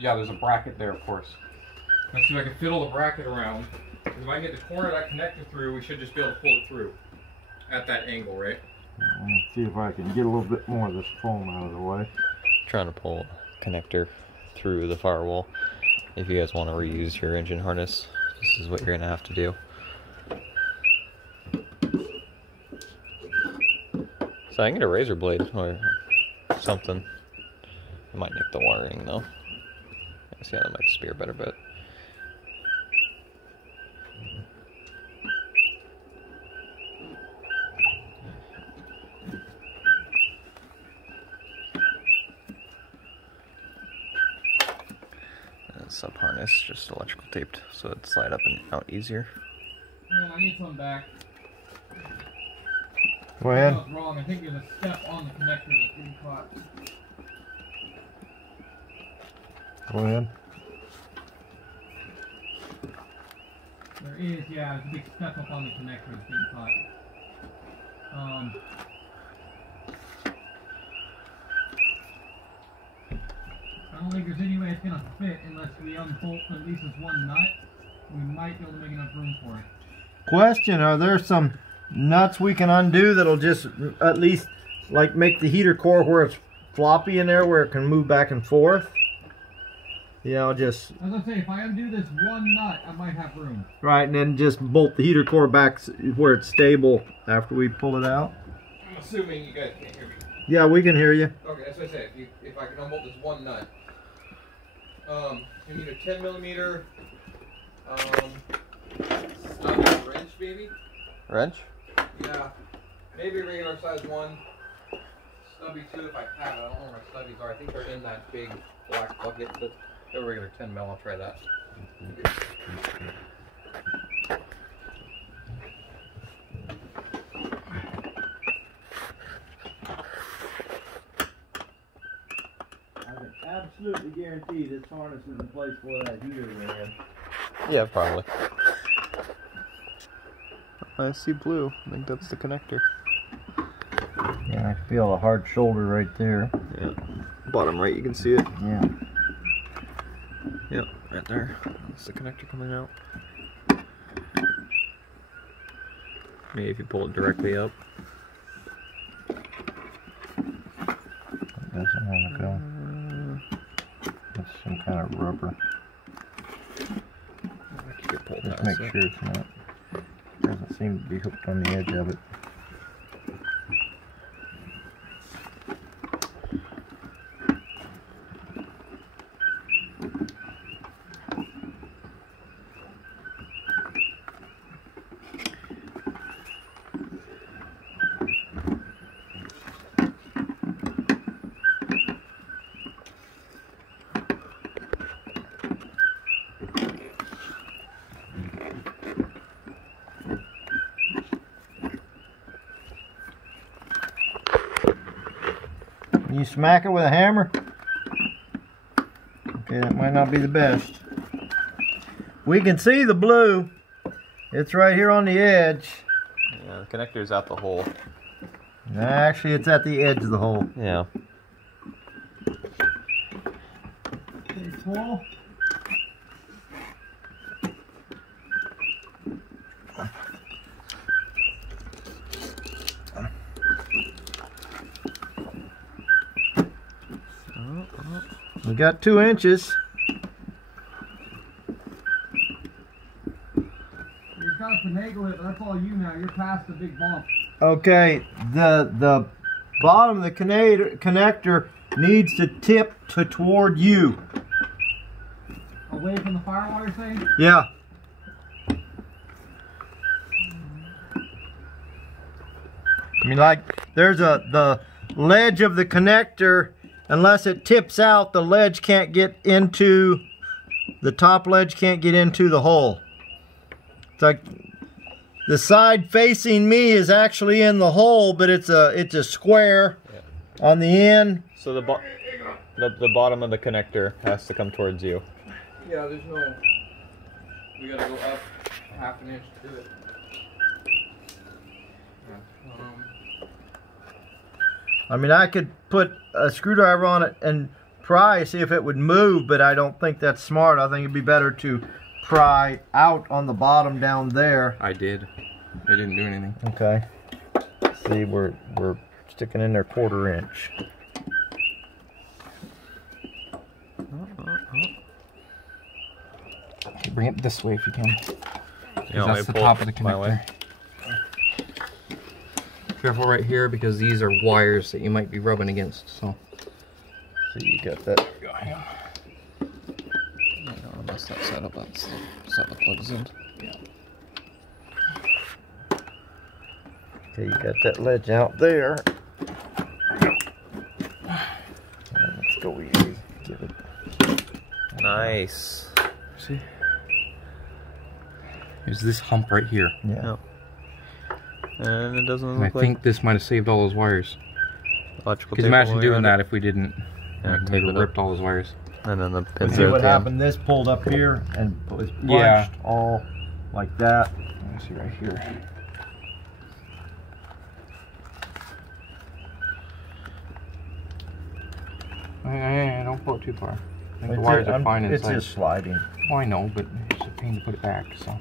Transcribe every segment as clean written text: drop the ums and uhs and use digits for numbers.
Yeah, there's a bracket there, of course. Let's see if I can fiddle the bracket around. If I can get the corner of that connector through, we should just be able to pull it through at that angle, right? Let's see if I can get a little bit more of this foam out of the way. Trying to pull connector through the firewall. If you guys want to reuse your engine harness, this is what you're going to have to do. So I can get a razor blade or something. It might nick the wiring though. Yeah, that might spear better, but sub harness just electrical taped so it'd slide up and out easier. Yeah, I need some back. Go ahead. I was wrong. I think there's a step on the connector that's getting caught. Go ahead. There is, yeah, there's a big step up on the connector that's getting caught. I don't think there's any way it's going to fit unless we unbolt at least this one nut. We might be able to make enough room for it. Question, are there some nuts we can undo that'll just at least like make the heater core where it's floppy in there where it can move back and forth? Yeah, I'll just... As I say, if I undo this one nut, I might have room. Right, and then just bolt the heater core back where it's stable after we pull it out. I'm assuming you guys can't hear me. Yeah, we can hear you. Okay, that's what I say. If I can unbolt this one nut, you need a 10mm wrench, maybe? Wrench? Yeah, maybe a regular size one. Stubby too, if I have it. I don't know where my stubbies are. I think they're in that big black bucket, but they're regular 10mm. I'll try that. I can absolutely guarantee this harness is in place for that heater ran. Yeah, probably. I see blue. I think that's the connector. Yeah, I feel a hard shoulder right there. Yeah. Bottom right, you can see it. Yeah. Yep, right there. That's the connector coming out. Maybe if you pull it directly up. It doesn't want to go. It's some kind of rubber. Just make sure it's not. Doesn't seem to be hooked on the edge of it. You smack it with a hammer? Okay, that might not be the best. We can see the blue. It's right here on the edge. Yeah, the connector's out the hole. Actually, it's at the edge of the hole. Yeah. Okay, pull. We got 2 inches. You've got to finagle it, but that's all you now. You're past the big bump. Okay, the bottom of the connector needs to tip toward you. Away from the firewall, you're saying? Yeah. I mean, like, there's the ledge of the connector. Unless it tips out, the ledge can't get into, the top ledge can't get into the hole. It's like the side facing me is actually in the hole, but it's a square. Yeah. on the end. So the bottom of the connector has to come towards you. Yeah, there's no. We gotta go up half an inch to do it. I mean, I could put a screwdriver on it and pry, see if it would move, but I don't think that's smart. I think it'd be better to pry out on the bottom down there. I did. It didn't do anything. Okay. See, we're sticking in there 1/4 inch. Okay, bring it this way if you can. You That's the top of the connector. Careful right here because these are wires that you might be rubbing against. So you got that. Unless that setup, that's the plugs in. Yeah. Okay, you got that ledge out there. Let's go easy. Give it. Nice. See? There's this hump right here. Yeah. And it doesn't And look I think this might have saved all those wires. electrical. Because imagine doing that if we didn't. Yeah, Like, maybe ripped all those wires. And then the pins See are what at the end. happened? This pulled up here and was punched Yeah. all like that. Let me see right here. Hey, don't pull it too far. I think the wires are fine It's inside. just sliding. Oh, I know, but it's a pain to put it back, so.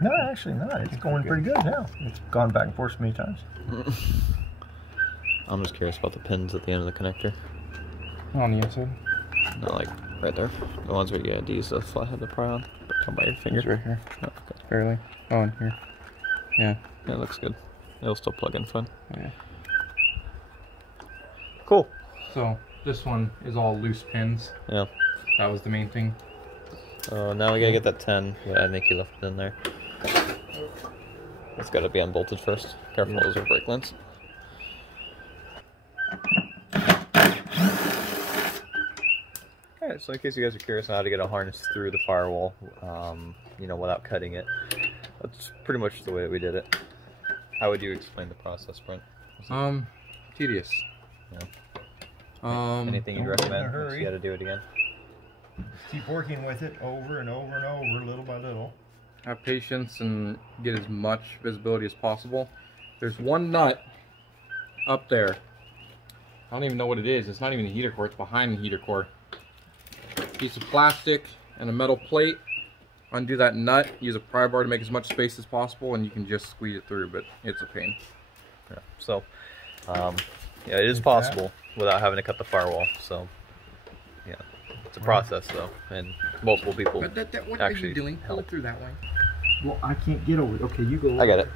No, actually not. It's going pretty good now. It's gone back and forth many times. I'm just curious about the pins at the end of the connector. On the inside? No, like right there. The ones where you had to use the flathead to pry on. But come by your finger. It's right here. Oh, okay. Barely. Oh, in here. Yeah. Yeah, it looks good. It'll still plug in fine. Yeah. Cool. So, this one is all loose pins. Yeah. That was the main thing. Now we gotta get that 10 that I think you left in there. It's gotta be unbolted first. Careful, those are brake lines. Alright, so in case you guys are curious on how to get a harness through the firewall, you know, without cutting it, that's pretty much the way that we did it. How would you explain the process, Brent? Tedious. Yeah. Anything you'd recommend if hurry. you had to do it again? Keep working with it over and over and over, little by little. Have patience and get as much visibility as possible. There's one nut up there. I don't even know what it is. It's not even a heater core. It's behind the heater core. Piece of plastic and a metal plate. Undo that nut. Use a pry bar to make as much space as possible, and you can just squeeze it through. But it's a pain. Yeah. So, yeah, it is possible without having to cut the firewall. So, yeah, it's a process though, and multiple people What actually are you doing? Pull help. it through that way. Well, I can't get over it. Okay, you go. I got it.